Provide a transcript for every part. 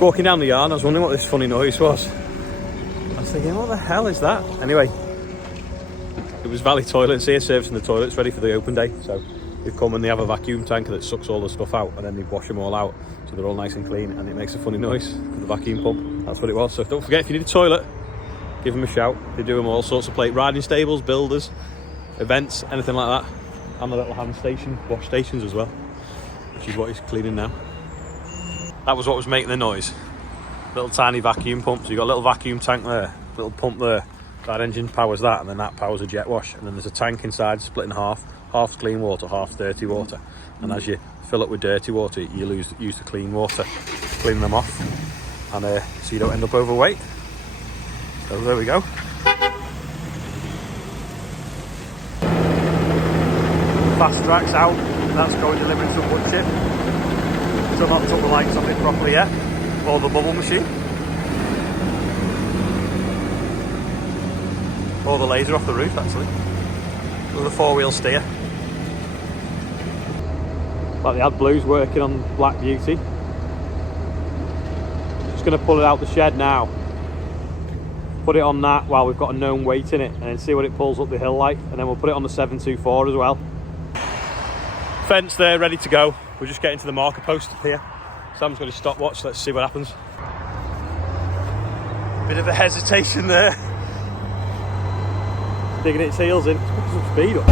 was walking down the yard and I was wondering what this funny noise was. I was thinking, what the hell is that? Anyway, it was Valley Toilets here servicing the toilets ready for the open day. So they've come and they have a vacuum tanker that sucks all the stuff out and then they wash them all out so they're all nice and clean, and it makes a funny noise for the vacuum pump. That's what it was. So don't forget, if you need a toilet, give them a shout. They do them all sorts of plate riding stables, builders, events, anything like that. And the little hand station, wash stations as well, which is what he's cleaning now. That was what was making the noise. Little tiny vacuum pump. So you've got a little vacuum tank there, little pump there. That engine powers that, and then that powers a jet wash. And then there's a tank inside split in half. Half's clean water, half's dirty water. And as you fill it with dirty water, you use the clean water, cleaning them off. And so you don't end up overweight. So there we go. Fast track's out. That's going delivering some wood chip. Still not took the lights off it properly yet. Or the bubble machine. Or the laser off the roof, actually. With a 4-wheel steer. Like the AdBlue's working on Black Beauty. Just going to pull it out the shed now. Put it on that while we've got a known weight in it, and then see what it pulls up the hill like. And then we'll put it on the 724 as well. Fence there, ready to go. We're just getting to the marker post here. Sam's got his stopwatch. Let's see what happens. Bit of a hesitation there. Digging its heels in. Let's put some speed up.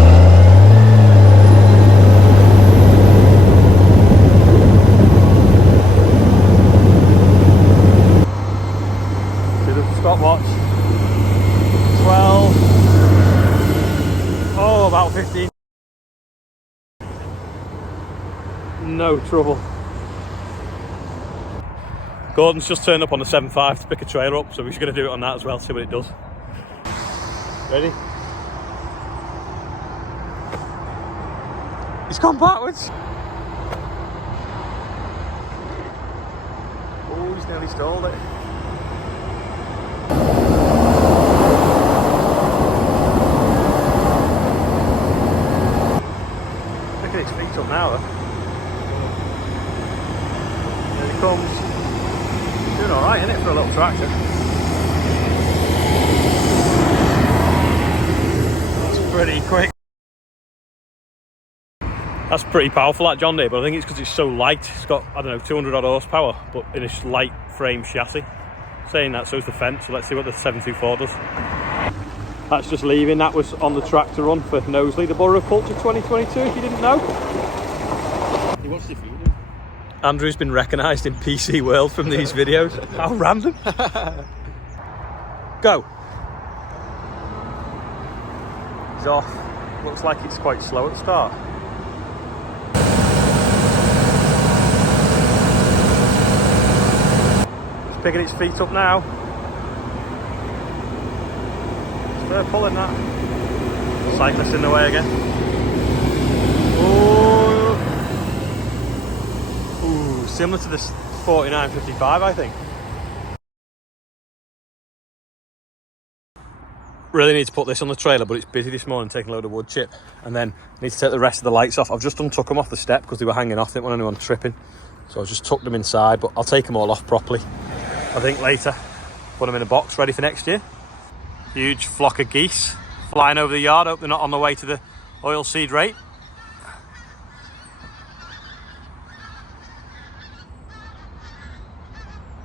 See the stopwatch. 12. Oh, about 15. No trouble. Gordon's just turned up on the 7.5 to pick a trailer up, so we're just going to do it on that as well, see what it does. Ready? He's gone backwards. Oh, he's nearly stalled it. Look at his feet up now, though. There he comes. Doing alright, isn't it, for a little tractor? That's pretty quick. That's pretty powerful, that John Deere, but I think it's because it's so light. It's got, I don't know, 200 odd horsepower, but in a light frame chassis. Saying that, so's the fence, so let's see what the 724 does. That's just leaving. That was on the tractor run for Knowsley, the Borough of Culture 2022, if you didn't know. He wants to feed him. Andrew's been recognised in PC World from these videos. How random. Go. He's off. Looks like it's quite slow at the start. It's picking its feet up now. They're pulling that. Cyclist in the way again. Ooh, similar to this 4955, I think. Really need to put this on the trailer, but it's busy this morning taking a load of wood chip, and then need to take the rest of the lights off. I've just untook them off the step because they were hanging off. I didn't want anyone tripping, so I just tucked them inside, but I'll take them all off properly, I think, later. Put them in a box ready for next year. Huge flock of geese flying over the yard. Hope they're not on the way to the oilseed rate.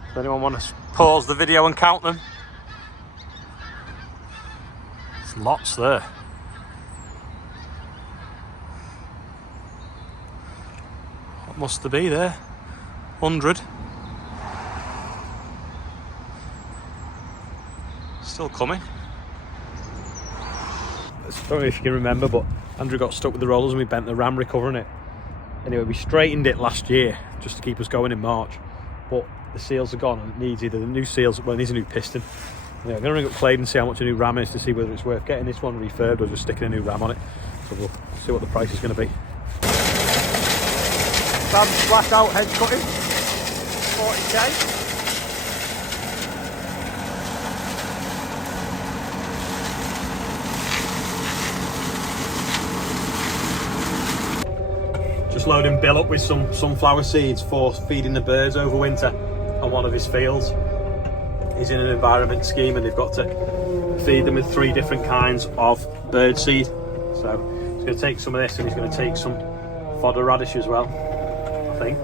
Does anyone want to pause the video and count them? There's lots there. What must there be there? 100. Still coming. I don't know if you can remember, but Andrew got stuck with the rollers and we bent the ram recovering it. Anyway, we straightened it last year just to keep us going in March, but the seals are gone and it needs either the new seals, well, it needs a new piston. Anyway, I'm going to ring up Clade and see how much a new ram is to see whether it's worth getting this one refurbed or just sticking a new ram on it. So we'll see what the price is going to be. Sam's flat out head cutting, 40k. Just loading Bill up with some sunflower seeds for feeding the birds over winter. on one of his fields. He's in an environment scheme and they've got to feed them with 3 different kinds of bird seed. So he's going to take some of this and he's going to take some fodder radish as well, I think.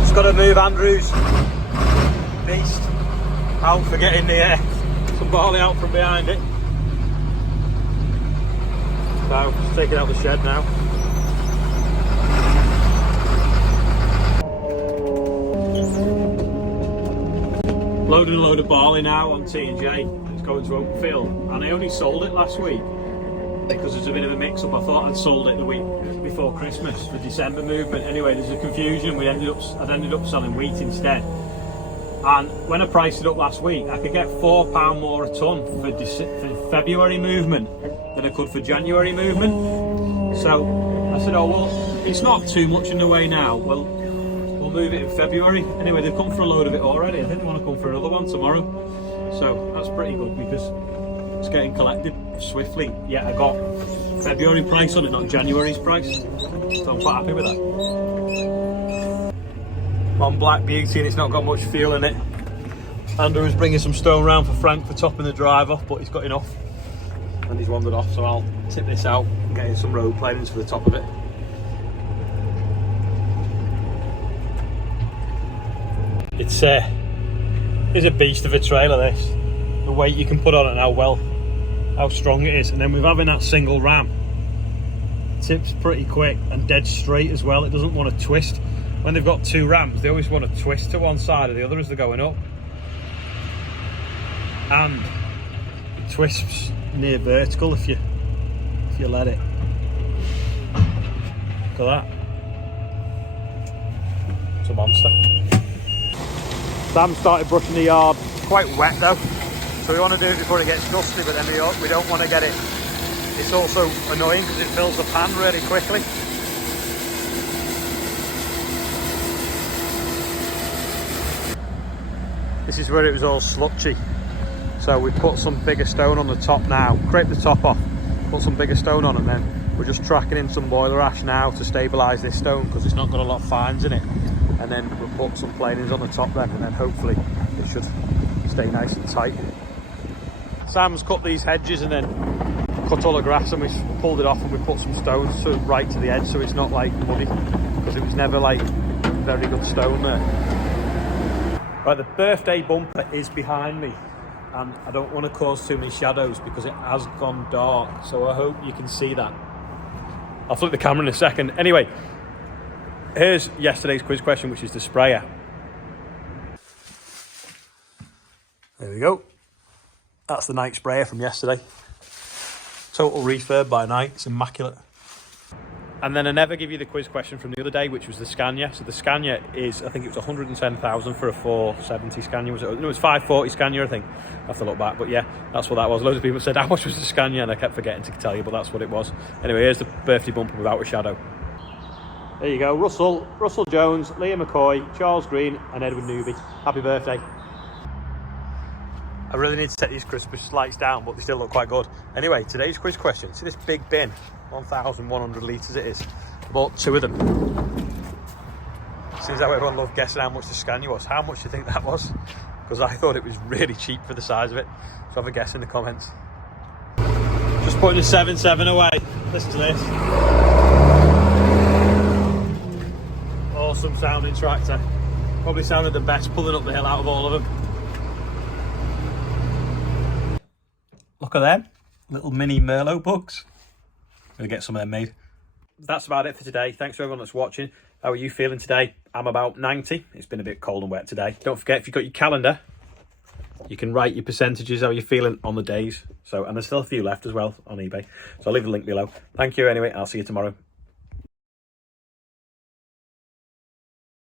Just got to move Andrew's beast out for getting some barley out from behind it. So just take it out of the shed now. Loading a load of barley now on T&J. It's going to open field, and I only sold it last week because there's a bit of a mix-up. I thought I'd sold it the week before Christmas for December movement. Anyway, there's a confusion. I'd ended up selling wheat instead. And when I priced it up last week, I could get £4 more a tonne for February movement than I could for January movement. So I said, oh well, it's not too much in the way now. Well, we'll move it in February. Anyway, they've come for a load of it already. I think they want to come for another one tomorrow. So that's pretty good because it's getting collected swiftly. Yeah, I got February price on it, not January's price. So I'm quite happy with that. On Black Beauty, and it's not got much fuel in it. Andrew was bringing some stone round for Frank for topping the drive off, but he's got enough. And he's wandered off, so I'll tip this out and get in some road planings for the top of it. It's a beast of a trailer, this. The weight you can put on it and how strong it is. And then with having that single ram, it tips pretty quick and dead straight as well. It doesn't want to twist. When they've got 2 rams, they always want to twist to one side or the other as they're going up. And it twists near vertical if you let it. Look at that. It's a monster. Sam started brushing the yard. It's quite wet though, so we want to do it before it gets dusty, but then we don't want to get it. It's also annoying because it fills the pan really quickly. This is where it was all slutchy, so we put some bigger stone on the top now, scrape the top off, put some bigger stone on, and then we're just tracking in some boiler ash now to stabilise this stone because it's not got a lot of fines in it. And then we'll put some planings on the top then, and then hopefully it should stay nice and tight. Sam's cut these hedges and then cut all the grass, and we pulled it off and we put some stones right to the edge so it's not like muddy, because it was never like very good stone there. Right, the birthday bumper is behind me and I don't want to cause too many shadows because it has gone dark, so I hope you can see that. I'll flip the camera in a second. Anyway, here's yesterday's quiz question, which is the sprayer. There we go. That's the night sprayer from yesterday. Total refurb by night, it's immaculate. And then I never give you the quiz question from the other day, which was the Scania. So the Scania is, I think it was 110,000 for a 470 Scania. No, it was 540 Scania, I think. I have to look back, but yeah, that's what that was. Loads of people said, how much was the Scania? And I kept forgetting to tell you, but that's what it was. Anyway, here's the birthday bumper without a shadow. There you go, Russell Jones, Liam McCoy, Charles Green and Edward Newby. Happy birthday. I really need to take these Christmas lights down, but they still look quite good. Anyway, today's quiz question. See this big bin? 1,100 litres it is. I bought 2 of them. Seems how everyone loved guessing how much the Scania was. How much do you think that was? Because I thought it was really cheap for the size of it. So have a guess in the comments. Just putting the 7.7 away. Listen to this. Awesome sounding tractor. Probably sounded the best pulling up the hill out of all of them. Look at them, little mini Merlot bugs. Gonna get some of them made. That's about it for today. Thanks to everyone that's watching. How are you feeling today? I'm about 90. It's been a bit cold and wet today. Don't forget, if you've got your calendar, you can write your percentages, how you're feeling on the days. So, and there's still a few left as well on eBay. So I'll leave the link below. Thank you anyway. I'll see you tomorrow.